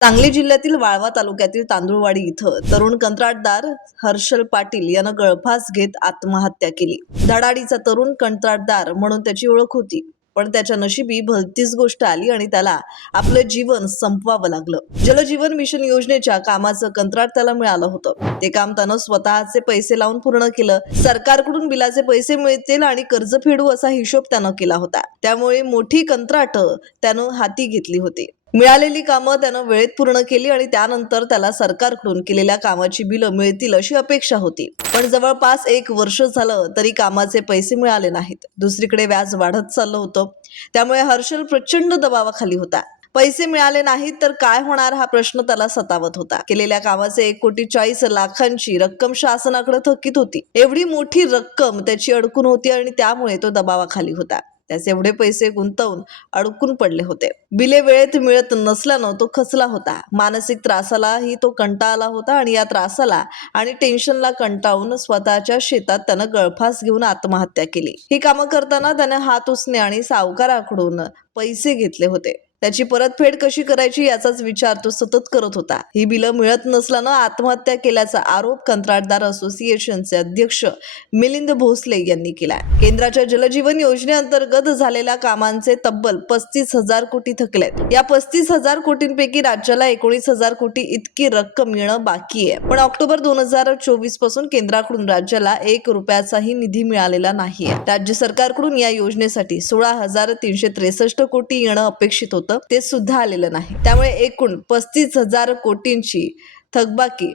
सांगली जिल्ह्यातील वाळवा तालुक्यातील तांदूळवाडी इथं तरुण कंत्राटदार हर्षल पाटील यानं गळफास घेत आत्महत्या केली. धडाडीचा तरुण कंत्राटदार म्हणून त्याची ओळख होती पण त्याच्या नशिबी भलतीच गोष्ट आली आणि त्याला आपलं जीवन संपवावं लागलं. जलजीवन मिशन योजनेच्या कामाचं कंत्राट त्याला मिळालं होतं. ते काम त्यानं स्वतःचे पैसे लावून पूर्ण केलं. सरकारकडून बिलाचे पैसे मिळतील आणि कर्ज फेडू असा हिशोब त्यानं केला होता. त्यामुळे मोठी कंत्राट त्यानं हाती घेतली होती. मिळालेली कामं त्यानं वेळेत पूर्ण केली आणि त्यानंतर त्याला सरकारकडून केलेल्या कामाची बिलं मिळतील अशी अपेक्षा होती. पण जवळपास एक वर्ष झालं तरी कामाचे पैसे मिळाले नाहीत. दुसरीकडे व्याज वाढत चाललं होतं. त्यामुळे हर्षल प्रचंड दबावाखाली होता. पैसे मिळाले नाहीत तर काय होणार हा प्रश्न त्याला सतावत होता. केलेल्या कामाचे एक कोटी चाळीस लाखांची रक्कम शासनाकडे थकीत होती. एवढी मोठी रक्कम त्याची अडकून होती आणि त्यामुळे तो दबावाखाली होता. त्याचे एवढे पैसे गुंतवून अडकून पडले होते. बिले वेळेत मिळत नसल्यानं तो खचला होता. मानसिक त्रासालाही तो कंटाळला होता आणि या त्रासाला आणि टेन्शनला कंटाळून स्वतःच्या शेतात त्यानं गळफास घेऊन आत्महत्या केली. ही कामं करताना त्याने हात उसने आणि सावकाराकडून पैसे घेतले होते. त्याची परतफेड कशी करायची याचाच विचार तो सतत करत होता. ही बिलं मिळत नसल्यानं आत्महत्या केल्याचा आरोप कंत्राटदार असोसिएशनचे अध्यक्ष मिलिंद भोसले यांनी केलाय. केंद्राच्या जलजीवन योजनेअंतर्गत झालेल्या कामांचे तब्बल पस्तीस हजार कोटी थकलेत. या पस्तीस हजार कोटींपैकी राज्याला एकोणीस हजार कोटी इतकी रक्कम येणं बाकी आहे. पण ऑक्टोबर दोन हजार चोवीसपासून केंद्राकडून राज्याला एक रुपयाचाही निधी मिळालेला नाहीये. राज्य सरकारकडून या योजनेसाठी सोळा हजार तीनशे त्रेसष्ट कोटी येणं अपेक्षित होतं ते सुद्धा आलेलं नाही. त्यामुळे एकूण पस्तीस हजार कोटींची थकबाकी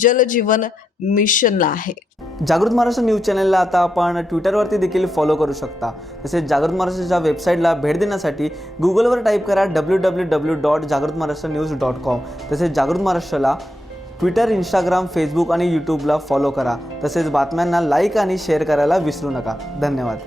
जलजीवन मिशनला आहे. जागृत महाराष्ट्र न्यूज चॅनलला आता आपण ट्विटरवरती देखील फॉलो करू शकता. तसेच जागृत महाराष्ट्राच्या वेबसाईटला भेट देण्यासाठी गुगलवर टाईप करा डब्ल्यू डब्ल्यू डब्ल्यू डॉट जागृत महाराष्ट्र न्यूज डॉट कॉम तसेच जागृत महाराष्ट्राला ट्विटर इंस्टाग्राम फेसबुक आणि यूट्यूबला फॉलो करा. तसेच बातम्यांना लाईक आणि शेअर करायला विसरू नका. धन्यवाद.